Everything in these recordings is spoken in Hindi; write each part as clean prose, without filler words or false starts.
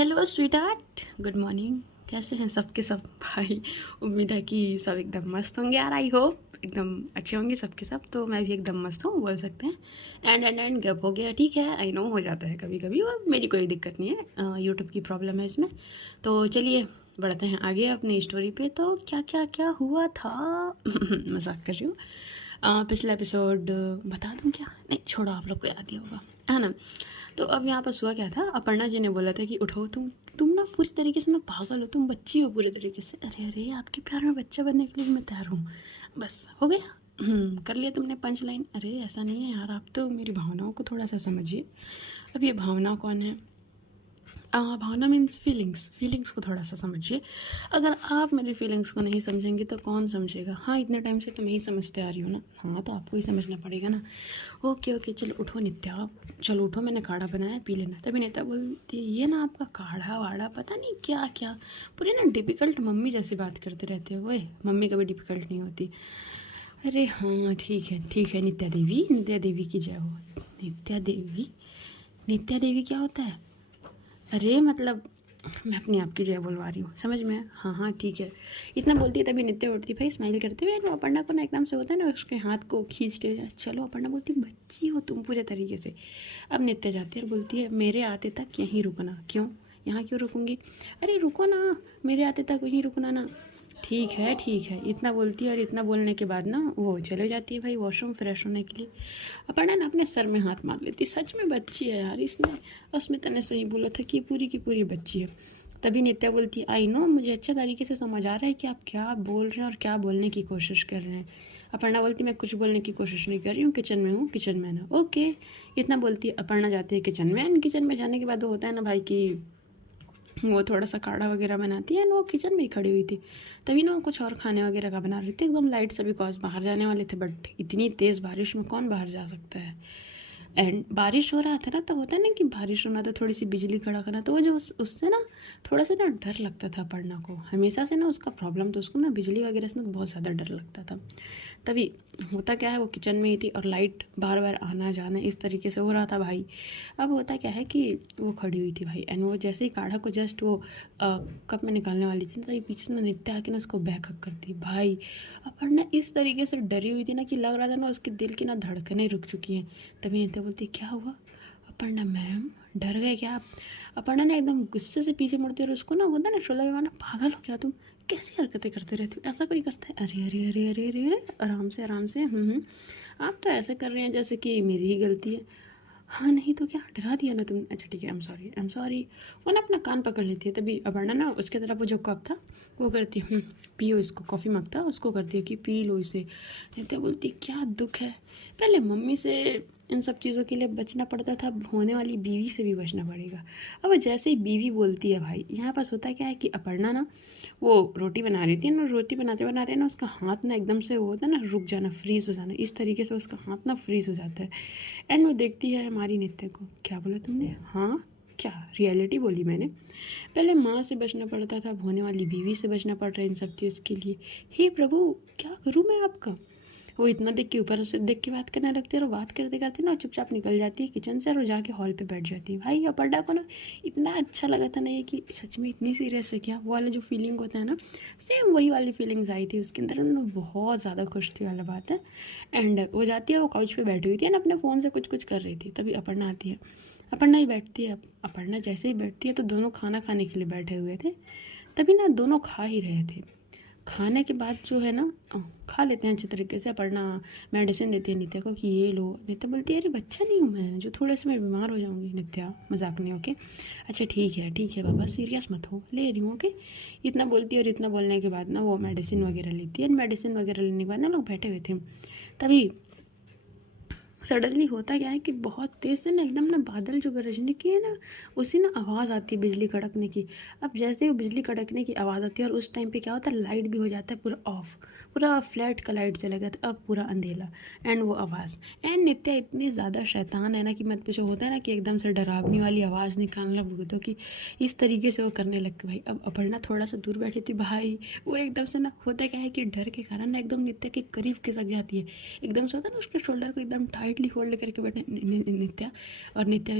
Hello sweetheart, good morning. कैसे हैं सबके सब भाई? उम्मीद है कि सब एकदम मस्त होंगे यार। आई होप एकदम अच्छे होंगे सबके सब। तो मैं भी एकदम मस्त हूँ, बोल सकते हैं। एंड गप हो गया, ठीक है। आई नो हो जाता है कभी कभी, वो मेरी कोई दिक्कत नहीं है। यूट्यूब की प्रॉब्लम है इसमें। तो चलिए बढ़ते हैं आगे अपनी स्टोरी पे। तो क्या क्या क्या हुआ था मजाक कर रही हूँ। पिछला एपिसोड बता दूँ क्या? नहीं छोड़ो, आप लोग को याद ही होगा, है ना। तो अब यहाँ पर हुआ क्या था, अपर्णा जी ने बोला था कि उठो, तुम ना पूरी तरीके से ना पागल हो, तुम बच्ची हो पूरी तरीके से। अरे अरे, आपके प्यार में बच्चा बनने के लिए भी मैं तैयार हूँ। बस हो गया, कर लिया तुमने पंच लाइन। अरे ऐसा नहीं है यार, आप तो मेरी भावनाओं को थोड़ा सा समझिए। अब ये भावना कौन है? भावना मीन्स फीलिंग्स को थोड़ा सा समझिए। अगर आप मेरी फीलिंग्स को नहीं समझेंगे तो कौन समझेगा? हाँ, इतने टाइम से तो मैं ही समझते आ रही हूँ ना। हाँ, तो आपको ही समझना पड़ेगा ना। ओके चलो उठो नित्या, चलो उठो, मैंने काढ़ा बनाया, पी लेना। तभी नित्या बोलती है, ये ना आपका काढ़ा वाढ़ा पता नहीं क्या क्या, पूरी ना डिफ़िकल्ट मम्मी जैसी बात करते रहते हो। वही मम्मी कभी डिफ़िकल्ट नहीं होती। अरे हाँ ठीक है नित्या देवी की जय हो। नित्या देवी क्या होता है? अरे मतलब मैं अपने आप की जय बोलवा रही हूँ, समझ में? हाँ ठीक है। इतना बोलती है तभी नित्या उठती भाई स्माइल करते हुए। तो अपर्णा को ना एकदम से होता है ना, उसके हाथ को खींच के चलो। अपर्णा बोलती बच्ची हो तुम पूरे तरीके से। अब नित्या जाती है और बोलती है मेरे आते तक यहीं रुकना। क्यों? यहाँ क्यों रुकूंगी? अरे रुको ना, मेरे आते तक यहीं रुकना ना। ठीक है। इतना बोलती है और इतना बोलने के बाद ना वो चले जाती है भाई वॉशरूम फ्रेश होने के लिए। अपर्णा ना अपने सर में हाथ मार लेती। सच में बच्ची है यार, इसने अस्मिता ने सही बोला था कि पूरी की पूरी बच्ची है। तभी नित्या बोलती आई नो, मुझे अच्छा तरीके से समझ आ रहा है कि आप क्या बोल रहे हैं और क्या बोलने की कोशिश कर रहे हैं। अपर्णा बोलती मैं कुछ बोलने की कोशिश नहीं कर रही हूँ, किचन में हूँ, किचन में ना। ओके, इतना बोलती है। अपर्णा जाती है किचन में, एंड किचन में जाने के बाद वो होता है ना भाई कि वो थोड़ा सा काढ़ा वगैरह बनाती है। एंड वो किचन में ही खड़ी हुई थी। तभी ना वो कुछ और खाने वगैरह का बना रही थी एकदम लाइट सा, बिकॉज बाहर जाने वाले थे। बट इतनी तेज़ बारिश में कौन बाहर जा सकता है? एंड बारिश हो रहा था ना, तो होता है ना कि बारिश होना तो थोड़ी सी बिजली कड़कना, तो वो जो उससे ना थोड़ा सा ना डर लगता था पढ़ना को। हमेशा से ना उसका प्रॉब्लम, तो उसको ना बिजली वगैरह से ना बहुत ज़्यादा डर लगता था। तभी होता क्या है, वो किचन में ही थी और लाइट बार बार आना जाना इस तरीके से हो रहा था भाई। अब होता क्या है कि वो खड़ी हुई थी भाई, एंड वो जैसे ही काढ़ा को जस्ट वो कप में निकालने वाली थी, तो पीछे से ना नित्या आके ना उसको बैकअप करती भाई। अपर्णा इस तरीके से डरी हुई थी ना कि लग रहा था ना उसके दिल की ना धड़कनें रुक चुकी हैं। तभी नित्या बोलती क्या हुआ? अपर्णा मैम डर गए क्या आप? अपर्णा ने एकदम गुस्से से पीछे मुड़ती और उसको ना होता ना शोल्डर में मारना, पागल हो क्या तुम? कैसी हरकतें करते रहती हो? ऐसा कोई करता है? अरे आराम से आप तो ऐसे कर रहे हैं जैसे कि मेरी ही गलती है। हाँ नहीं तो क्या, डरा दिया ना तुमने? अच्छा ठीक है, आई एम सॉरी। वो ना अपना कान पकड़ लेती है। तभी अपर्णा ना उसके तरफ वो जो कप था वो करती है पियो इसको, कॉफ़ी मांगता उसको करती है कि पी लो इसे। नित्या बोलती क्या दुख है, पहले मम्मी से इन सब चीज़ों के लिए बचना पड़ता था, अब होने वाली बीवी से भी बचना पड़ेगा। अब जैसे ही बीवी बोलती है भाई, यहाँ पास होता क्या है कि अपर्णा ना वो रोटी बना रही थी ना, रोटी बनाते ना उसका हाथ ना एकदम से वो होता है ना रुक जाना, फ्रीज़ हो जाना, इस तरीके से उसका हाथ ना फ्रीज़ हो जाता है। एंड वो देखती है हमारी नित्य को। क्या बोला तुमने? हाँ क्या रियलिटी बोली मैंने? पहले माँ से बचना पड़ता था, अब होने वाली बीवी से बचना पड़ रहा है इन सब चीज़ के लिए। हे प्रभु, क्या करूँ मैं आपका? वो इतना देख के ऊपर से देख के बात करने लगती है और बात करते करते ना चुपचाप निकल जाती है किचन से और जाके हॉल पे बैठ जाती है। भाई अपर्णा को ना इतना अच्छा लगा था ना ये कि सच में इतनी सीरियस है क्या, वो वाला जो फीलिंग होता है ना, सेम वही वाली फीलिंग्स आई थी उसके अंदर ना, बहुत ज़्यादा खुश थी वाला बात है। एंड वो जाती है, वो काउच पे बैठी हुई थी ना, अपने फ़ोन से कुछ कर रही थी। तभी अपर्णा आती है। अपर्णा ही बैठती है। अपर्णा जैसे ही बैठती है तो दोनों खाना खाने के लिए बैठे हुए थे। तभी ना दोनों खा ही रहे थे। खाने के बाद जो है ना खा लेते हैं अच्छे तरीके से। अपर्णा मेडिसिन देती है नित्या को कि ये लो। नित्या बोलती है अरे बच्चा नहीं हूँ मैं जो थोड़े से मैं बीमार हो जाऊँगी। नित्या मजाक नहीं, ओके अच्छा ठीक है बाबा, सीरियस मत हो, ले रही हूँ ओके। इतना बोलती है और इतना बोलने के बाद ना वो मेडिसिन वगैरह लेती है। मेडिसिन वगैरह लेने के बाद ना लोग बैठे हुए थे। तभी सडनली होता क्या है कि बहुत तेज़ से ना एकदम ना बादल जो गरजने की है ना, उसी ना आवाज़ आती है बिजली कड़कने की। अब जैसे ही बिजली कड़कने की आवाज़ आती है और उस टाइम पे क्या होता है, लाइट भी हो जाता है पूरा ऑफ, पूरा फ्लैट का लाइट चला गया था, अब पूरा अंधेला। एंड वो आवाज़, एंड नित्या इतनी ज़्यादा शैतान है ना कि मत पूछो। होता है ना कि एकदम से डरावनी वाली आवाज़ निकालना भूतों की, इस तरीके से वो करने लगते भाई। अब अपर्णा थोड़ा सा दूर बैठी थी भाई, वो एकदम से ना होता क्या है कि डर के कारण ना एकदम नित्या के करीब खिसक जाती है। एकदम से होता है ना उसके शोल्डर को एकदम टाइटली होल्ड करके बैठे नित्या। और नित्या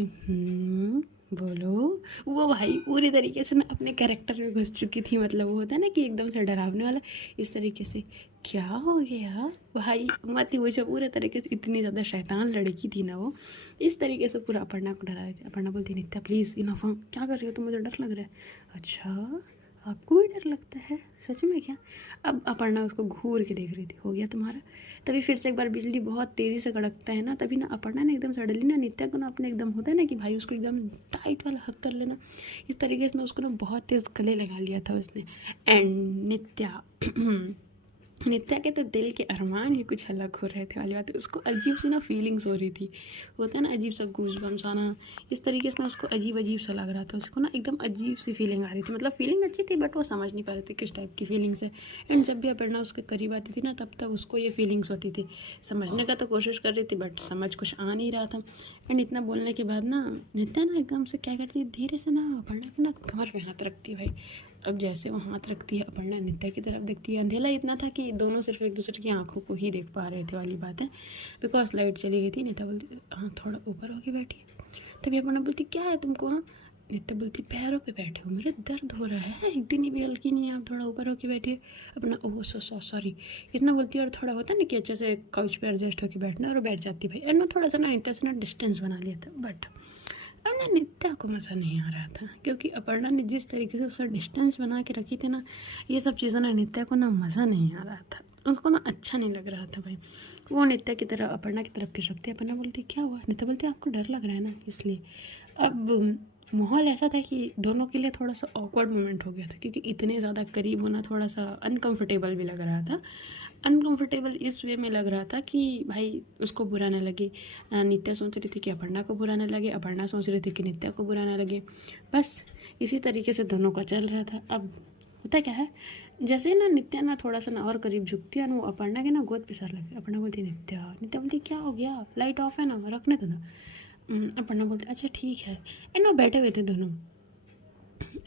बोलो। वो भाई पूरी तरीके से ना अपने कैरेक्टर में घुस चुकी थी, मतलब वो होता है ना कि एकदम से डरावने वाला, इस तरीके से क्या हो गया भाई, मत ही पूछो। पूरे तरीके से इतनी ज़्यादा शैतान लड़की थी ना वो, इस तरीके से पूरा अपर्णा को डरा रही थी। अपर्णा बोलती नित्या प्लीज़ इनफ, क्या कर रही हो तुम, मुझे डर लग रहा है। अच्छा आपको भी डर लगता है, सच में क्या? अब अपर्णा उसको घूर के देख रही थी, हो गया तुम्हारा। तभी फिर से एक बार बिजली बहुत तेज़ी से कड़कता है ना, तभी ना अपर्णा ने एकदम सडनली ना नित्या को ना अपने एकदम होता है ना कि भाई उसको एकदम टाइट वाला हक कर लेना, इस तरीके से ना उसको ना बहुत तेज़ गले लगा लिया था उसने। एंड नित्या नित्या के तो दिल के अरमान ही कुछ अलग हो रहे थे वाली बात है। उसको अजीब सी ना फीलिंग्स हो रही थी, होता है ना अजीब सा गूज़बम्स आना, इस तरीके से ना उसको अजीब अजीब सा लग रहा था। उसको ना एकदम अजीब सी फीलिंग आ रही थी, मतलब फीलिंग अच्छी थी बट वो समझ नहीं पा रहे थे किस टाइप की फीलिंग्स है। एंड जब भी अपर्णा उसके करीब आती थी ना तब तक उसको ये फीलिंग्स होती थी। समझने का तो कोशिश कर रही थी बट समझ कुछ आ नहीं रहा था। एंड इतना बोलने के बाद ना नित्या ना एकदम से क्या करती है, धीरे से ना अपर्णा के ना कमर पे हाथ रखती है भाई। अब जैसे वो हाथ रखती है, अपर्णा नित्या की तरफ देखती है। अंधेला इतना था कि दोनों सिर्फ एक दूसरे की आंखों को ही देख पा रहे थे वाली बात है, बिकॉज लाइट चली गई थी। नित्या बोलती हाँ थोड़ा ऊपर होके बैठी। तभी अपर्णा बोलती क्या है तुमको, हाँ। नित्या बोलती पैरों पे बैठे हो, मेरे दर्द हो रहा है, इतनी भी हल्की नहीं है, आप थोड़ा ऊपर होके बैठिए। अपना ओह सॉरी इतना बोलती है। और थोड़ा होता है ना कि अच्छे से काउच पे एडजस्ट होके बैठना, और बैठ जाती भाई। और मैं थोड़ा सा ना नित्या से ना डिस्टेंस बना लिया था, बट अब ना नित्या को मज़ा नहीं आ रहा था, क्योंकि अपर्णा ने जिस तरीके से उससे डिस्टेंस बना के रखी थी ना, ये सब चीज़ों ना नित्या को ना मज़ा नहीं आ रहा था, उसको ना अच्छा नहीं लग रहा था भाई। वो नित्या की तरफ अपर्णा की तरफ खिसकती है। अपर्णा बोलती क्या हुआ, नित्या बोलती आपको डर लग रहा है ना इसलिए। अब माहौल ऐसा था कि दोनों के लिए थोड़ा सा ऑकवर्ड मोमेंट हो गया था, क्योंकि इतने ज़्यादा करीब होना थोड़ा सा अनकंफर्टेबल भी लग रहा था। अनकंफर्टेबल इस वे में लग रहा था कि भाई उसको बुरा ना लगे। नित्या सोच रही थी कि अपर्णा को बुरा ना लगे, अपर्णा सोच रही थी कि नित्या को बुरा ना लगे। बस इसी तरीके से दोनों का चल रहा था। अब होता क्या है, जैसे ना नित्या ना थोड़ा सा ना और करीब झुकती है ना, वो अपर्णा के ना गोद पे सर लगे। अपर्णा बोलती नित्या, नित्या बोलती क्या हो गया, लाइट ऑफ है ना, रखने दो ना। अपर्णा बोलती अच्छा ठीक है। एंड वो बैठे हुए थे दोनों।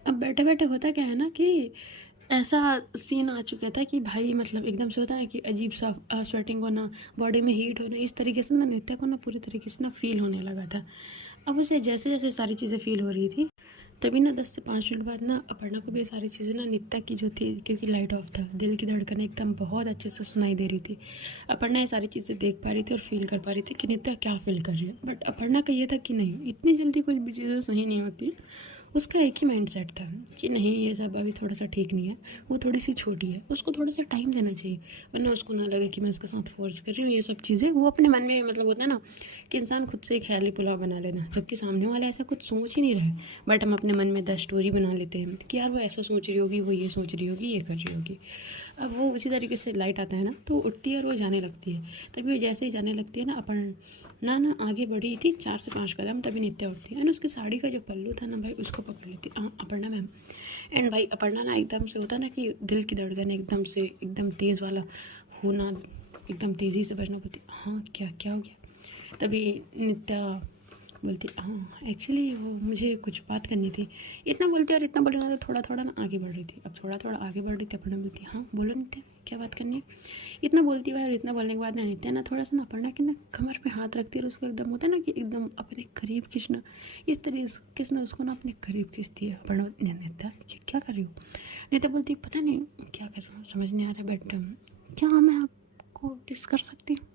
अब बैठे बैठे होता क्या है ना कि ऐसा सीन आ चुका था कि भाई मतलब एकदम से होता है कि अजीब सा स्वेटिंग होना, बॉडी में हीट होना, इस तरीके से ना नित्या को ना पूरी तरीके से ना फील होने लगा था। अब उसे जैसे जैसे सारी चीज़ें फील हो रही थी, तभी ना 10 से 5 मिनट बाद ना अपर्णा को भी ये सारी चीज़ें ना नित्या की जो थी, क्योंकि लाइट ऑफ था, दिल की धड़कन एकदम बहुत अच्छे से सुनाई दे रही थी। अपर्णा ये सारी चीज़ें देख पा रही थी और फील कर पा रही थी कि नित्या क्या फील कर रही है। बट अपर्णा का ये था कि नहीं, इतनी जल्दी कुछ भी चीज़ें सही नहीं होती। उसका एक ही माइंड सेट था कि नहीं ये सब अभी थोड़ा सा ठीक नहीं है, वो थोड़ी सी छोटी है, उसको थोड़ा सा टाइम देना चाहिए, वरना उसको ना लगे कि मैं उसके साथ फोर्स कर रही हूँ ये सब चीज़ें। वो अपने मन में मतलब होता है ना कि इंसान खुद से ही ख्याली पुलाव बना लेना, जबकि सामने वाला ऐसा कुछ सोच ही नहीं रहा है, बट हम अपने मन में 10 स्टोरी बना लेते हैं कि यार वो ऐसा सोच रही होगी, वो ये सोच रही होगी, ये कर रही होगी। अब वो उसी तरीके से लाइट आता है ना तो उठती है और वो जाने लगती है। तभी वो जैसे ही जाने लगती है ना, अपर्णा ना आगे बढ़ी थी 4 से 5 कदम, तभी नित्या उठती है ना, उसकी साड़ी का जो पल्लू था ना भाई उसको पकड़ लेती अपर्णा मैम। एंड भाई अपर्णा ना एकदम से होता ना कि दिल की धड़कन एकदम से एकदम तेज़ वाला होना, एकदम तेज़ी से बजना, बोलती हाँ क्या क्या हो गया। तभी नित्या बोलती हाँ एक्चुअली वो मुझे कुछ बात करनी थी। इतना बोलती और इतना बोलना तो थोड़ा थोड़ा ना आगे बढ़ रही थी। अब थोड़ा थोड़ा आगे बढ़ रही थी, अपर्णा बोलती हाँ बोलो नित्या क्या बात करनी है। इतना बोलती है और इतना बोलने के बाद ना नित्या ना थोड़ा सा ना अपर्णा की ना कमर पे हाथ रखती है और उसको एकदम होता है ना कि एकदम अपने करीब खींचना, इस तरीके से ना उसको ना अपने करीब खींचती है। अपर्णा नित्या क्या कर रही हो। नित्या बोलती पता नहीं क्या कर रही हूँ, समझ नहीं आ रहा है, बट क्या मैं आपको किस कर सकती हूँ।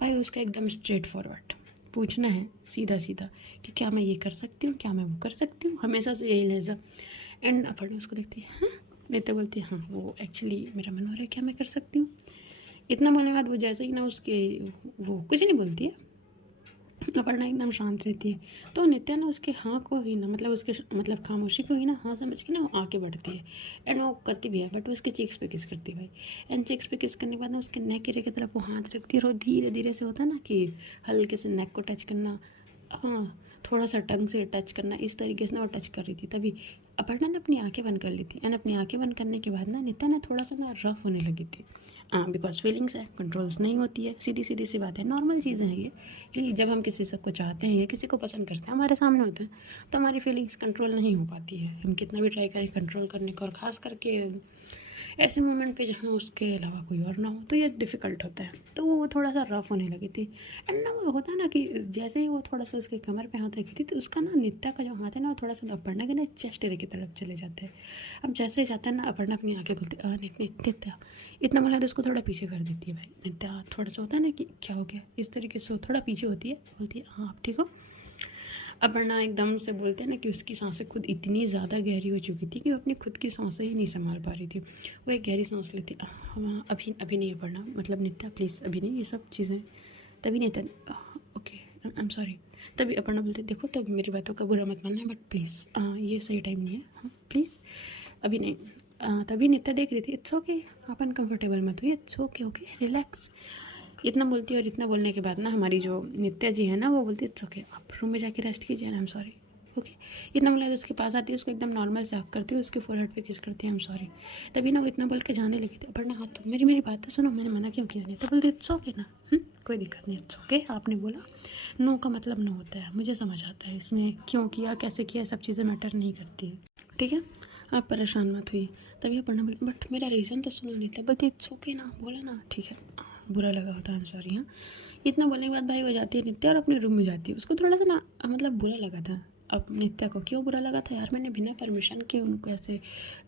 भाई उसका एकदम स्ट्रेट फॉरवर्ड पूछना है, सीधा सीधा कि क्या मैं ये कर सकती हूँ, क्या मैं वो कर सकती हूँ, हमेशा से यही लहजा। एंड अपर्णा उसको देखती है हाँ, नित्या बोलती है हाँ वो एक्चुअली मेरा मन हो रहा है, क्या मैं कर सकती हूँ। इतना बोलने के बाद वो जैसे ही ना उसके वो कुछ नहीं बोलती है, अपर्णा एकदम शांत रहती है। तो नित्या ना उसके हाँ को ही ना मतलब उसके मतलब खामोशी को ही ना हाँ समझ के ना वो आगे बढ़ती है। एंड वो करती भी है, बट वो उसके चीक्स पे किस करती है भाई। एंड चीक्स पे किस करने के बाद ना उसके नेक एरिया की तरफ वो हाथ रखती है और वो धीरे धीरे से होता है ना कि हल्के से नेक को टच करना, हाँ थोड़ा सा टंग से टच करना, इस तरीके से ना वो टच कर रही थी। तभी अपर्णा ने अपनी आंखें बंद कर ली थी। एंड अपनी आंखें बंद करने के बाद ना नित्या ना थोड़ा सा ना रफ होने लगी थी। हाँ बिकॉज फीलिंग्स है, कंट्रोल्स नहीं होती है, सीधी सीधी सी बात है, नॉर्मल चीज़ें हैं ये कि जब हम किसी सबको चाहते हैं या किसी को पसंद करते हैं हमारे सामने होते हैं तो हमारी फीलिंग्स कंट्रोल नहीं हो पाती है, हम कितना भी ट्राई करें कंट्रोल करने का। और ख़ास करके ऐसे मोमेंट पे जहाँ उसके अलावा कोई और ना हो तो ये डिफ़िकल्ट होता है। तो वो थोड़ा सा रफ होने लगी थी। एंड ना वो होता है ना कि जैसे ही वो थोड़ा सा उसके कमर पे हाथ रखी थी तो उसका ना नित्या का जो हाथ है ना वो थोड़ा सा अपर्णा के ना चेस्ट एरिया की तरफ चले जाते हैं। अब जैसे ही जाता है ना अपर्णा अपनी आंखें खुलती नित्या इतना बोला तो उसको थोड़ा पीछे कर देती है। भाई नित्या थोड़ा सा होता है ना कि क्या हो गया, इस तरीके से वो थोड़ा पीछे होती है, बोलती है हाँ आप ठीक हो। अपर्णा एकदम से बोलते हैं ना कि उसकी सांसें खुद इतनी ज़्यादा गहरी हो चुकी थी कि वो अपनी खुद की सांसें ही नहीं संभाल पा रही थी। वो एक गहरी सांस लेती, हाँ अभी अभी नहीं अपर्णा, मतलब नित्या प्लीज़ अभी नहीं, ये सब चीज़ें तभी नहीं था। Okay I am sorry. तभी अपर्णा बोलती देखो तब मेरी बातों का बुरा मत मानना बट प्लीज़ ये सही टाइम नहीं है, हाँ प्लीज़ अभी नहीं। तभी नित्या देख रही थी, इट्स ओके आप अनकम्फर्टेबल मत हुई, इट्स ओके ओके रिलैक्स। इतना बोलती है और इतना बोलने के बाद ना हमारी जो नित्या जी है ना वो बोलती है इट्स ओके आप रूम में जाके रेस्ट कीजिए, आई एम सॉरी ओके। इतना बोला तो उसके पास आती है, उसको एकदम नॉर्मल से हक करती है, उसके फोरहेड पे किस करती है, आई एम सॉरी। तभी ना वो इतना बोल के जाने लगी थी, अपर्णा हाथ मेरी बात तो सुनो, मैंने मना क्यों किया नहीं, तो बोलती इट्स ओके ना, कोई दिक्कत नहीं, इट्स ओके आपने बोला, नो का मतलब नो होता है, मुझे समझ आता है, इसमें क्यों किया कैसे किया सब चीज़ें मैटर नहीं करती है, ठीक है आप परेशान मत हुई। तभी अपर्णा बोली बट मेरा रीज़न तो सुनो नहीं था, बोलती इट्स ओके ना, बोला ना ठीक है बुरा लगा होता है, आई एम सॉरी। हाँ इतना बोलने के बाद भाई वो जाती है नित्या और अपने रूम में जाती है। उसको थोड़ा सा ना मतलब बुरा लगा था। अब नित्या को क्यों बुरा लगा था यार, मैंने बिना परमिशन के उनको ऐसे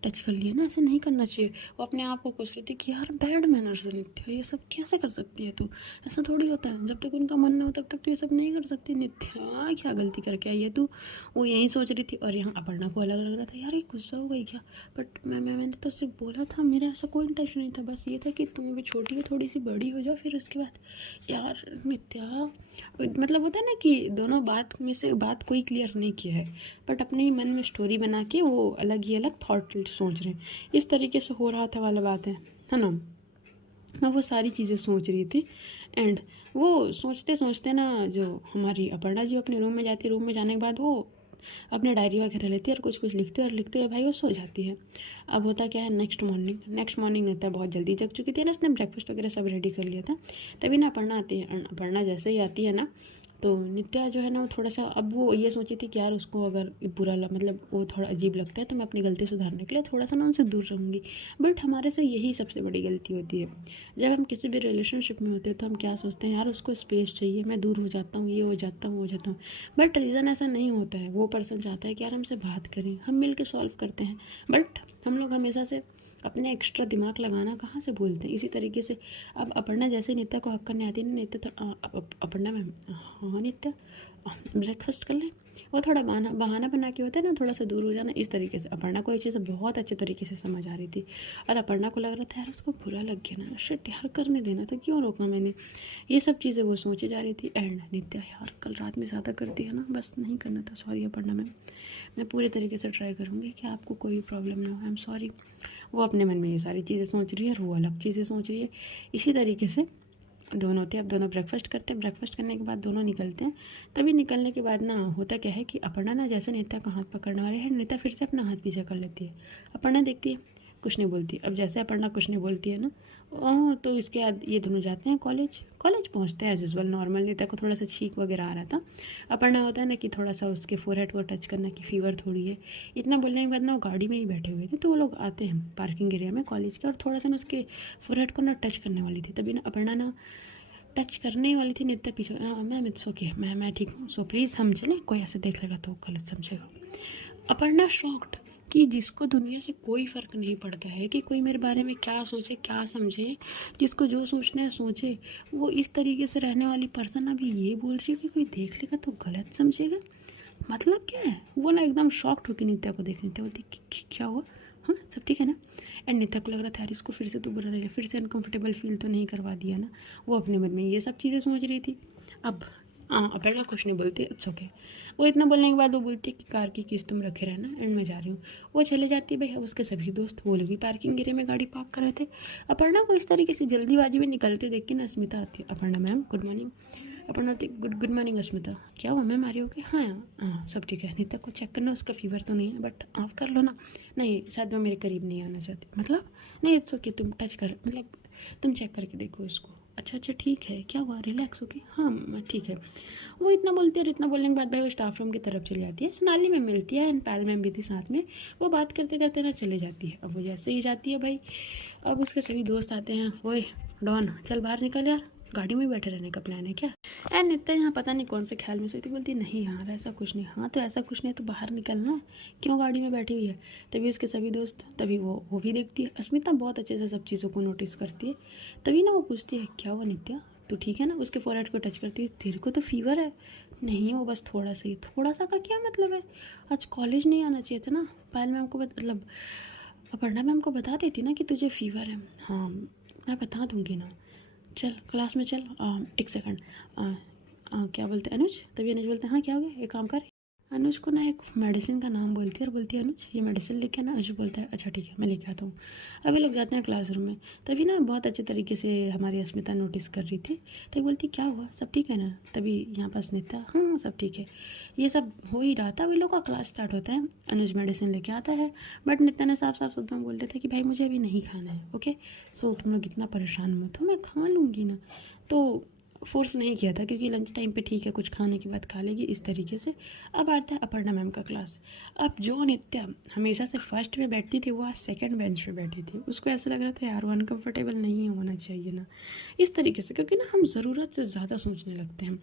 टच कर लिया ना, ऐसे नहीं करना चाहिए। वो अपने आप को कोस रही थी कि यार बैड मैनर्स है नित्या, ये सब कैसे कर सकती है तू, ऐसा थोड़ी होता है, जब तक उनका मन ना हो तब तक तो ये सब नहीं कर सकती। नित्या क्या गलती करके आई है तू, वो यही सोच रही थी। और यहाँ अपर्णा को अलग लग रहा था यार ये गुस्सा हो गई क्या, बट मैंने तो सिर्फ बोला था, मेरा ऐसा कोई इंटेंशन नहीं था, बस ये था कि तुम अभी छोटी हो, थोड़ी सी बड़ी हो जाओ फिर उसके बाद। यार नित्या मतलब होता है ना कि दोनों बात में से बात कोई क्लियर नहीं किया है बट अपने ही मन में स्टोरी बना के वो अलग ही अलग थॉट सोच रहे हैं, इस तरीके से हो रहा था वाला बात है ना। मैं वो सारी चीज़ें सोच रही थी एंड वो सोचते सोचते ना जो हमारी अपर्णा जी अपने रूम में जाती है, रूम में जाने के बाद वो अपने डायरी वगैरह लेती है और कुछ लिखते और लिखते हुए भाई वो सो जाती है। अब होता क्या है नेक्स्ट मॉर्निंग नित्या बहुत जल्दी जग चुकी थी ना, उसने ब्रेकफास्ट वगैरह सब रेडी कर लिया था। तभी ना अपर्णा आती है, अपर्णा जैसे ही आती है ना तो नित्या जो है ना वो थोड़ा सा, अब वो ये सोची थी कि यार उसको अगर मतलब वो थोड़ा अजीब लगता है तो मैं अपनी गलती सुधारने के लिए थोड़ा सा ना उनसे दूर रहूँगी। बट हमारे से यही सबसे बड़ी गलती होती है, जब हम किसी भी रिलेशनशिप में होते हैं तो हम क्या सोचते हैं यार उसको स्पेस चाहिए, मैं दूर हो जाता हूँ, ये हो जाता हूँ वो हो जाता हूँ। बट रीज़न ऐसा नहीं होता है, वो पर्सन चाहता है कि यार हमसे बात करें, हम मिल के सॉल्व करते हैं। बट हम लोग हमेशा से अपने एक्स्ट्रा दिमाग लगाना कहाँ से भूलते हैं। इसी तरीके से अब अपर्णा जैसे नित्या को हक करने आती है ना, नित्या तो अपर्णा मैम हाँ नित्या ब्रेकफास्ट कर लें, वो थोड़ा बहाना बना के होता है ना, थोड़ा सा दूर हो जाना, इस तरीके से। अपर्णा को ये चीज़ बहुत अच्छे तरीके से समझ आ रही थी और अपर्णा को लग रहा था यार उसको बुरा लग गया ना, शिट यार करने देना था, क्यों रोका मैंने, ये सब चीज़ें वो सोचे जा रही थी। एंड नित्या यार कल रात में ज़्यादा कर दिया ना, बस नहीं करना था, सॉरी अपर्णा मैम, मैं पूरे तरीके से ट्राई करूँगी कि आपको कोई प्रॉब्लम ना हो, आई एम सॉरी। वो अपने मन में ये सारी चीज़ें सोच रही है और वो अलग चीज़ें सोच रही है। इसी तरीके से दोनों होते हैं। अब दोनों ब्रेकफास्ट करते हैं, ब्रेकफास्ट करने के बाद दोनों निकलते हैं। तभी निकलने के बाद ना होता क्या है कि अपर्णा ना जैसे नित्या का हाथ पकड़ने वाले हैं, नित्या फिर से अपना हाथ पीछे कर लेती है। अपर्णा देखती है कुछ नहीं बोलती। अब जैसे अपर्णा कुछ नहीं बोलती है ना, तो इसके बाद ये दोनों जाते हैं कॉलेज पहुंचते हैं एज यूजुअल नॉर्मल। नित्या को थोड़ा सा छींक वगैरह आ रहा था। अपर्णा होता है ना कि थोड़ा सा उसके फोरहेड को टच करना कि फीवर थोड़ी है। इतना बोलने के बाद ना वो गाड़ी में ही बैठे हुए थे, तो वो लोग आते हैं पार्किंग एरिया में कॉलेज के, और थोड़ा सा ना उसके फोरहेड को ना टच करने वाली थी। तभी ना अपर्णा ना टच करने वाली थी, नित्या पीछे मैम इट्स ओके, मैं ठीक हूँ, सो प्लीज़ हम चलें, कोई ऐसे देख लेगा तो गलत समझेगा। अपर्णा शॉक्ड कि जिसको दुनिया से कोई फ़र्क नहीं पड़ता है कि कोई मेरे बारे में क्या सोचे क्या समझे, जिसको जो सोचना है सोचे, वो इस तरीके से रहने वाली पर्सन अभी ये बोल रही है कि कोई देख लेगा तो गलत समझेगा, मतलब क्या है। वो ना एकदम शॉक्ड होकर नित्या को देख लेते, बोलती क्या हुआ, हाँ सब ठीक है ना। एंड नित्या को लग रहा था यार इसको फिर से तो बुरा नहीं, फिर से अनकंफर्टेबल फील तो नहीं करवा दिया ना। वो अपने मन में ये सब चीज़ें सोच रही थी। अब अपर्णा कुछ नहीं बोलती, अच्छा ओके। वो इतना बोलने के बाद वो बोलती है कि कार की कीज तुम रखे रहना एंड मैं जा रही हूँ। वो चले जाती है। भाई अब उसके सभी दोस्त वो लोग भी पार्किंग एरिया में गाड़ी पार्क कर रहे थे। अपर्णा को इस तरीके से जल्दीबाजी में निकलते देख के ना अस्मिता आती है। Aparna ma'am good morning. Aparna होती गुड मॉर्निंग अस्मिता, क्या हुआ मैम आ रही हो कि हाँ हाँ सब ठीक है। नित्या को चेक करना, उसका फीवर तो नहीं है बट आप कर लो ना। नहीं शायद वो मेरे करीब नहीं आना चाहती, मतलब नहीं इट्स ओके तुम टच कर, मतलब तुम चेक करके देखो इसको। अच्छा अच्छा ठीक है, क्या हुआ, रिलैक्स हो गई, हाँ ठीक है। वो इतना बोलती है और इतना बोलने के बाद भाई वो स्टाफ रूम की तरफ चली जाती है। सोनाली मैम मिलती है एंड पायल मैम भी थी साथ में। वो बात करते करते ना चले जाती है। अब वो जैसे ही जाती है भाई, अब उसके सभी दोस्त आते हैं, ओए डॉन चल बाहर निकल यार, गाड़ी में बैठे रहने का प्लान है क्या। एंड नित्या यहाँ पता नहीं कौन से ख्याल में सोई थी, बोलती नहीं यार ऐसा कुछ नहीं। हाँ तो ऐसा कुछ नहीं तो बाहर निकलना, क्यों गाड़ी में बैठी हुई है। तभी उसके सभी दोस्त, तभी वो भी देखती है। अस्मिता बहुत अच्छे से सब चीज़ों को नोटिस करती है। तभी ना वो पूछती है क्या हुआ नित्या, तो ठीक है ना। उसके फोरहेड को टच करती है, तेरे को तो फीवर है। नहीं वो बस थोड़ा सा ही, थोड़ा सा का क्या मतलब है, आज कॉलेज नहीं आना चाहिए था ना। पायल मैम को मतलब अपर्णा मैम को बता देती ना कि तुझे फीवर है। हाँ मैं बता दूंगी ना, चल क्लास में चल। एक सेकंड, क्या बोलते हैं अनुज। तभी अनुज बोलते हैं हाँ क्या हो गया, एक काम कर। अनुज को ना एक मेडिसिन का नाम बोलती है और बोलती है अनुज ये मेडिसिन लेके आना। अनुज बोलता है अच्छा ठीक है मैं लेके आता हूँ। अभी लोग जाते हैं क्लासरूम में। तभी ना बहुत अच्छे तरीके से हमारी अस्मिता नोटिस कर रही थी। तभी बोलती क्या हुआ, सब ठीक है ना। तभी यहाँ पास नित्या, हाँ सब ठीक है। ये सब हो ही रहा था, अभी लोग का क्लास स्टार्ट होता है। अनुज मेडिसिन लेके आता है, बट नित्या ने साफ साफ शब्दों में बोल दिया था कि भाई मुझे अभी नहीं खाना है, ओके। सो तुम लोग इतना परेशान मत हो, मैं खा लूँगी ना। तो फोर्स नहीं किया था क्योंकि लंच टाइम पे ठीक है कुछ खाने के बाद खा लेगी इस तरीके से। अब आता है अपर्णा मैम का क्लास। अब जो नित्या हमेशा से फर्स्ट में बैठती थी वो आज सेकंड बेंच पे बैठी थी। उसको ऐसा लग रहा था यार वो अनकम्फर्टेबल नहीं होना चाहिए ना, इस तरीके से। क्योंकि ना हम ज़रूरत से ज़्यादा सोचने लगते हैं,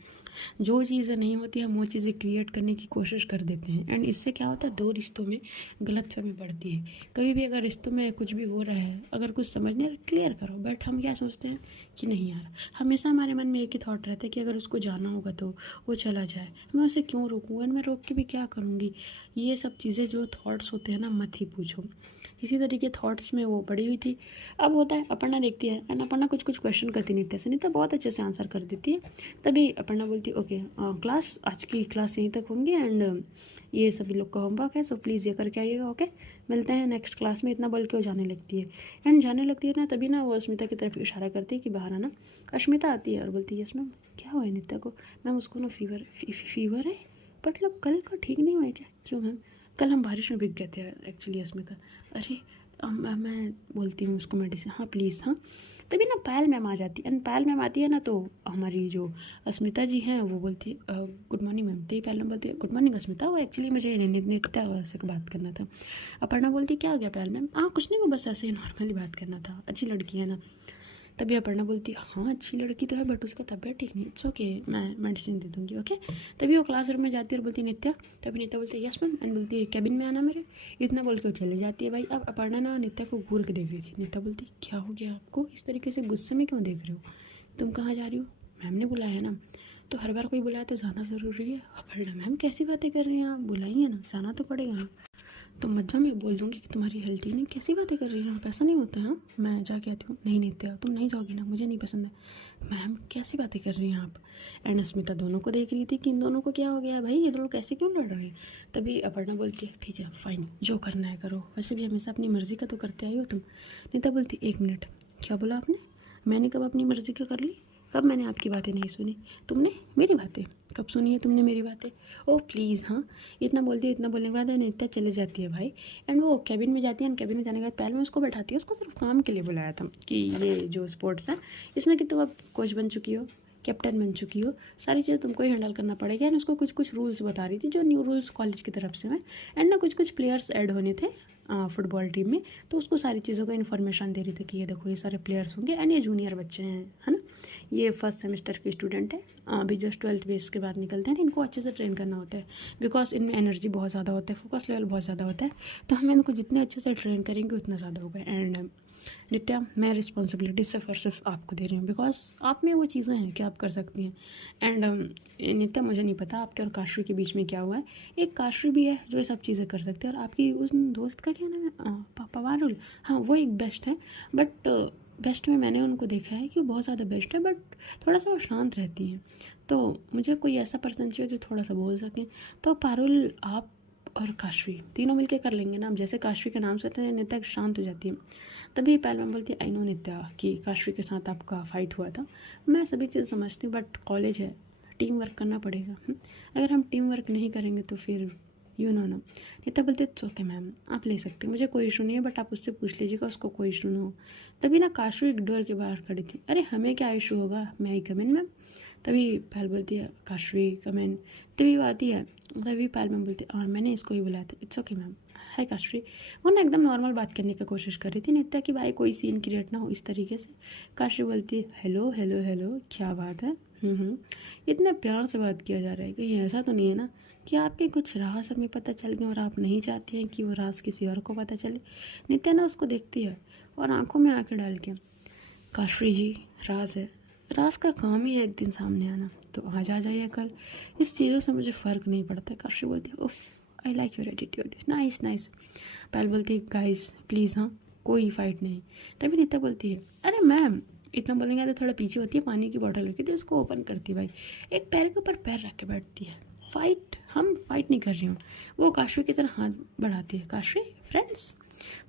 जो चीज़ें नहीं होती हम वो चीज़ें क्रिएट करने की कोशिश कर देते हैं। एंड इससे क्या होता है, दो रिश्तों में गलतफहमी बढ़ती है। कभी भी अगर रिश्तों में कुछ भी हो रहा है, अगर कुछ समझने क्लियर करो। बट हम क्या सोचते हैं कि नहीं यार, हमेशा हमारे मन में एक ही थॉट रहता है कि अगर उसको जाना होगा तो वो चला जाए, मैं उसे क्यों रोकूँ एंड मैं रोक के भी क्या करूँगी। ये सब चीज़ें जो थॉट्स होते हैं ना, मत ही पूछो। इसी तरीके थॉट्स में वो पड़ी हुई थी। अब होता है अपर्णा देखती है एंड अपर्णा कुछ कुछ क्वेश्चन करती नित्या से। नित्या बहुत अच्छे से आंसर कर देती है। तभी अपर्णा बोलती है ओके क्लास, आज की क्लास यहीं तक होंगी एंड ये सभी लोग का होमवर्क है, सो प्लीज़ ये करके आइएगा, ओके मिलते हैं नेक्स्ट क्लास में। इतना बोल के वो जाने लगती है। एंड जाने लगती है ना, तभी ना वो अस्मिता की तरफ इशारा करती है कि बाहर आना। अस्मिता आती है और बोलती है यस मैम। क्या हुआ है नित्या को। मैम उसको ना फीवर है, मतलब कल का ठीक नहीं हुआ है क्या। क्यों मैम, कल हम बारिश में भीग गए थे एक्चुअली अस्मिता। अरे मैं बोलती हूँ उसको मेडिसिन, हाँ प्लीज़ हाँ। तभी ना पायल मैम आ जाती है एंड पायल मैम आती है ना, तो हमारी जो अस्मिता जी हैं वो बोलती है गुड मॉर्निंग मैम। तभी पायल मैम बोलती है गुड मॉर्निंग अस्मिता, वो एक्चुअली मुझे नित्या से बात करना था। अपर्णा बोलती क्या हो गया पायल मैम। हाँ कुछ नहीं, वो बस ऐसे ही नॉर्मली बात करना था, अच्छी लड़की है ना। तभी अपर्णा बोलती है हाँ अच्छी लड़की तो है बट उसका तबीयत ठीक नहीं, इट्स ओके मैं मेडिसिन दे दूँगी, ओके। तभी वो क्लासरूम में जाती है और बोलती है नित्या। तभी नित्या बोलती है यस मैम एंड बोलती है कैबिन में आना मेरे। इतना बोल के वो चले जाती है। भाई अब अपर्णा ना नित्या को घूर के देख रही थी। नित्या बोलती क्या हो गया आपको, इस तरीके से गुस्से में क्यों देख रहे हो, तुम कहाँ जा रही हो। मैम ने बुलाया है ना, तो हर बार कोई बुलाया तो जाना ज़रूरी है। अपर्णा मैम कैसी बातें कर रही हैं आप, बुलाई है ना, जाना तो पड़ेगा ना। तो मत जाओ, मैं बोल दूँगी कि तुम्हारी हेल्थ ही नहीं, कैसी बातें कर रही हैं आप, ऐसा नहीं होता है। मैं जाके आती हूँ। नहीं नित्या तुम नहीं जाओगी ना, मुझे नहीं पसंद है। मैम कैसी बातें कर रही हैं आप। एंड अस्मिता दोनों को देख रही थी कि इन दोनों को क्या हो गया भाई, ये दोनों कैसे क्यों लड़ रहे हैं। तभी अपर्णा बोलती है ठीक है फाइन, जो करना है करो, वैसे भी हमेशा अपनी मर्ज़ी का तो करते आई हो तुम। नित्या बोलती एक मिनट, क्या बोला आपने, मैंने कब अपनी मर्ज़ी का कर ली, कब मैंने आपकी बातें नहीं सुनी। तुमने मेरी बातें कब सुनी है, तुमने मेरी बातें। ओह प्लीज़ हाँ। इतना बोलती है, इतना बोलने के बाद नित्या चले जाती है भाई। एंड वो कैबिन में जाती है एंड कैबिन में जाने के बाद पहले में उसको बैठाती है। उसको सिर्फ काम के लिए बुलाया था कि ये जो स्पोर्ट्स है इसमें कि तुम अब कोच बन चुकी हो, कैप्टन बन चुकी हो, सारी चीज़ें तुमको ही हैंडल करना पड़ेगा। एंड उसको कुछ कुछ रूल्स बता रही थी जो न्यू रूल्स कॉलेज की तरफ से हैं। एंड ना कुछ कुछ प्लेयर्स ऐड होने थे फुटबॉल टीम में, तो उसको सारी चीज़ों का इन्फॉर्मेशन दे रही थी कि ये देखो ये सारे प्लेयर्स होंगे एंड ये जूनियर बच्चे हैं, है ना, ये फर्स्ट सेमेस्टर के स्टूडेंट है, अभी जस्ट 12th बेस के बाद निकलते हैं। इनको अच्छे से ट्रेन करना होता है बिकॉज इनमें एनर्जी बहुत ज़्यादा होता है, फोकस लेवल बहुत ज़्यादा होता है, तो हम इनको जितने अच्छे से ट्रेन करेंगे उतना ज़्यादा होगा। एंड नित्या मैं रिस्पॉन्सिबिलिटी सिर्फ आपको दे रही हूँ बिकॉज आप में वो चीज़ें हैं कि आप कर सकती हैं। एंड नित्या मुझे नहीं पता आपके और काशवी के बीच में क्या हुआ है, एक काशवी भी है जो ये सब चीज़ें कर सकते हैं और आपकी उस दोस्त का क्या नाम है पवारुल, हाँ वो एक बेस्ट है। बट बेस्ट में मैंने उनको देखा है कि वो बहुत ज़्यादा बेस्ट है बट थोड़ा सा वो शांत रहती हैं, तो मुझे कोई ऐसा पर्सन चाहिए जो थोड़ा सा बोल सकें। तो पारुल आप और काशवी तीनों मिलके कर लेंगे ना। जैसे काशवी के नाम से तो नित्या शांत हो जाती है। तभी पहले मैं बोलती है आई नो नित्या कि काशवी के साथ आपका फ़ाइट हुआ था, मैं सभी चीज़ समझती हूँ बट कॉलेज है, टीम वर्क करना पड़ेगा। अगर हम टीम वर्क नहीं करेंगे तो फिर यू नो ना। नित्या बोलती इट्स ओके मैम, आप ले सकते हैं, मुझे कोई इशू नहीं है, बट आप उससे पूछ लीजिएगा, उसको कोई इशू ना हो। तभी ना काशू एक डोर के बाहर खड़ी थी। अरे हमें क्या इशू होगा, मैं आई कम इन मैम। तभी पायल बोलती है काशवी कम इन। तभी वो आती है, तभी पायल मैम बोलती है और मैंने इसको ही बुलाया था, इट्स ओके मैम। हाय काशवी। वो ना एकदम नॉर्मल बात करने की कोशिश कर रही थी नित्या कि भाई कोई सीन क्रिएट ना हो इस तरीके से। काशवी बोलती है हेलो हेलो हेलो, क्या बात है, इतने प्यार से बात किया जा रहा है, कहीं ऐसा तो नहीं है ना कि आपके कुछ राज हमें पता चल गए और आप नहीं चाहती हैं कि वो राज किसी और को पता चले। नित्या ना उसको देखती है और आंखों में आंखें डाल के, काशवी जी राज है, राज का काम ही है एक दिन सामने आना, तो आज आ जाइए कल, इस चीज़ों से मुझे फ़र्क नहीं पड़ता। काशवी बोलती है उफ़ I like your attitude, nice nice. Payal बोलती है गाइस प्लीज़, हाँ कोई फाइट नहीं। तभी नित्या बोलती है अरे मैम, इतना बोलेंगे तो थोड़ा पीछे होती है, पानी की बोतल रखी थी उसको ओपन करती है भाई, एक पैर के ऊपर पैर रख के बैठती है। हम फाइट नहीं कर रही हूँ। वो काशवी की तरह हाथ बढ़ाती है, काशवी फ्रेंड्स।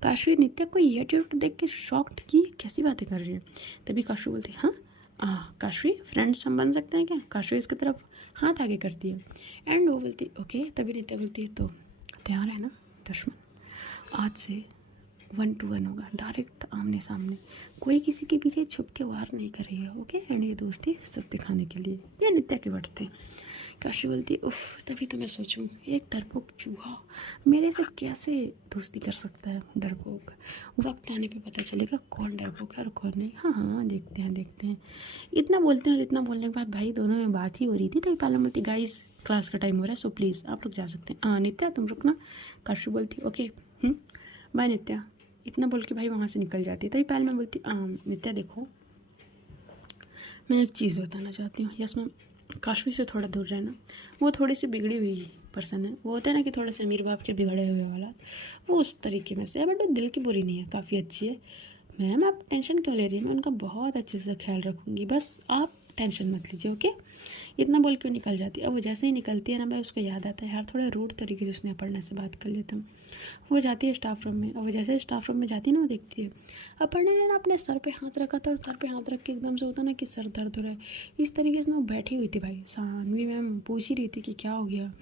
काशवी नित्या को ये एटीट्यूड देख के शॉक्ड की कैसी बातें कर रही है। तभी काशवी बोलती है हाँ काशवी फ्रेंड्स हम बन सकते हैं क्या। काशवी इसकी तरफ हाथ आगे करती है एंड वो बोलती ओके। तभी नित्या बोलती है तो तैयार है ना दुश्मन, आज से 1 to 1 होगा, डायरेक्ट आमने सामने, कोई किसी के पीछे छुप के वार नहीं करेगा, ओके। एंड ये दोस्ती सब दिखाने के लिए, ये नित्या के वर्ड्स थे। काशी बोलती उफ, तभी तो मैं सोचूं एक डरपोक चूहा मेरे से कैसे दोस्ती कर सकता है। डरपोक, वक्त आने पे पता चलेगा कौन डरपोक है और कौन नहीं। हाँ देखते हैं। इतना बोलते हैं और इतना बोलने के बाद भाई दोनों में बात ही हो रही थी। तभी पालम बोलती गाइस क्लास का टाइम हो रहा है, सो प्लीज़ आप लोग जा सकते हैं। हाँ नित्या तुम रुकना। काशी बोलती ओके बाय नित्या। इतना बोल के भाई वहाँ से निकल जाती है। तभी पायल मैं बोलती नित्या देखो मैं एक चीज़ बताना चाहती हूँ। Yes ma'am. काशवी से थोड़ा दूर रहना, वो थोड़ी सी बिगड़ी हुई पर्सन है। वो होता है ना कि थोड़े से अमीर बाप के बिगड़े हुए वाला, वो उस तरीके में से है, बट वो दिल की बुरी नहीं है, काफ़ी अच्छी है। मैम आप टेंशन क्यों ले रही हैं, मैं उनका बहुत अच्छे से ख्याल रखूँगी, बस आप टेंशन मत लीजिए ओके। इतना बोल के निकल जाती है। अब वो जैसे ही निकलती है ना, मैं उसको याद आता है यार थोड़ा रूड तरीके से उसने अपर्णा से बात कर लेता हूँ। वो जाती है स्टाफ रूम में, और वो जैसे स्टाफ रूम में जाती है ना, वो देखती है अपर्णा ने ना अपने सर पे हाथ रखा था, और सर पे हाथ रख के एकदम से होता ना कि सर दर्द हो रहा है, इस तरीके से ना वो बैठी हुई थी। भाई सानवी मैम पूछ ही रही थी कि क्या हो गया,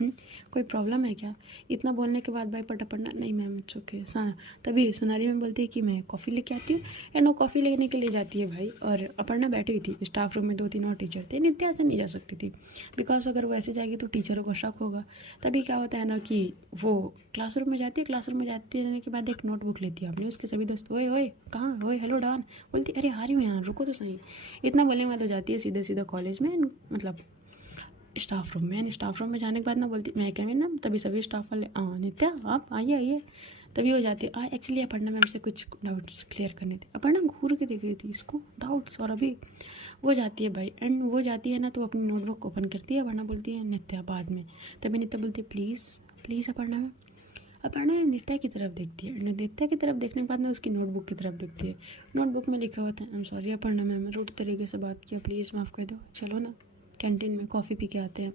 कोई प्रॉब्लम है क्या। इतना बोलने के बाद भाई अपर्णा नहीं मैम इट्स ओके। तभी सोनाली मैम बोलती है कि मैं कॉफ़ी लेके आती हूँ, एंड वो कॉफ़ी लेने के लिए जाती है भाई। और अपर्णा बैठी हुई थी स्टाफ रूम में, 2-3 और टीचर थे। नित्या से नहीं जा सकती थी बिकॉज अगर वो ऐसे जाएगी तो टीचरों को शक होगा। तभी क्या होता है ना कि वो क्लासरूम में जाती है, क्लासरूम में जाती रहने के बाद एक नोटबुक लेती है अपनी, उसके सभी दोस्त ओए ओए कहाँ, ओए हेलो डॉन, बोलती अरे आ रही हूँ यहाँ, रुको तो सही। इतना बोलने के बाद तो जाती है सीधा कॉलेज में, मतलब स्टाफ रूम में। स्टाफ रूम में जाने के बाद ना बोलती मैं क्या ना, तभी सभी स्टाफ वाले नित्या आप आइए। तभी हो जाती है एक्चुअली अपर्णा मैम से कुछ डाउट्स क्लियर करने थे। अपर्णा घूर के देख रही थी इसको डाउट्स, और अभी वो जाती है भाई। एंड वो जाती है ना तो अपनी नोटबुक ओपन करती है, अपर्णा बोलती है नित्या बाद में। तभी नित्या बोलती है प्लीज़ अपर्णा मैम। अपर्णा नित्या की तरफ देखती है, नित्या की तरफ देखने के बाद ना उसकी नोटबुक की तरफ देखती है। नोटबुक में लिखा हुआ था I am sorry Aparna ma'am, rude तरीके से बात किया, प्लीज़ माफ़ कर दो, चलो ना कैंटीन में कॉफ़ी पी के आते हैं।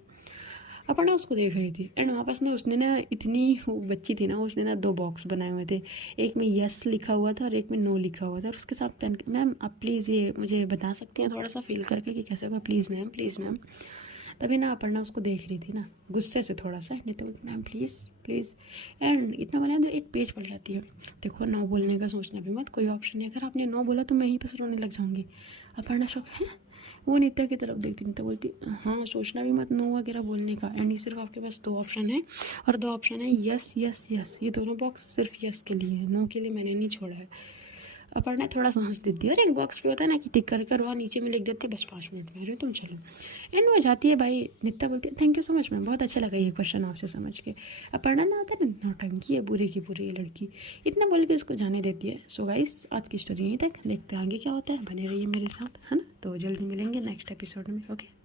अपर्णा उसको देख रही थी एंड वापस ना उसने ना, इतनी वो बच्ची थी ना, उसने ना 2 बॉक्स बनाए हुए थे, एक में यस लिखा हुआ था और एक में नो लिखा हुआ था, और उसके साथ पेन मैम आप प्लीज़ ये मुझे बता सकते हैं थोड़ा सा फील करके कि कैसे होगा, प्लीज़ मैम। तभी ना अपर्णा उसको देख रही थी ना गुस्से से थोड़ा सा, नहीं तो मैम प्लीज़। एंड इतना बोला तो एक पेज पढ़ जाती है। देखो नो बोलने का सोचना भी मत, कोई ऑप्शन नहीं, अगर आपने नो बोला तो मैं यहीं पर रोने लग जाऊँगी। अपर्णा शौक है, वो नित्या की तरफ देखती, नित्या बोलती हाँ सोचना भी मत नो वगैरह बोलने का। एंड ये सिर्फ आपके पास 2 ऑप्शन है, और 2 ऑप्शन है यस। ये दोनों बॉक्स सिर्फ यस के लिए है, नो के लिए मैंने नहीं छोड़ा है। अपर्णा थोड़ा सा हंस देती है, और एक बॉक्स पे होता है ना कि टिक कर वहाँ नीचे में लिख देती है बस 5 मिनट में, अरे तुम चलो। एंड वो जाती है भाई। नित्या बोलती है thank you so much ma'am, बहुत अच्छा लगा ये क्वेश्चन आपसे समझ के। अपर्णा ना होता है ना नौटंकी है, बुरे की बुरी ये लड़की, इतना बोल के उसको जाने देती है। सो गाइस आज की स्टोरी यहीं तक, देखते हैं आगे क्या होता है, बने रहिए मेरे साथ, है ना। तो जल्दी मिलेंगे नेक्स्ट एपिसोड में, ओके।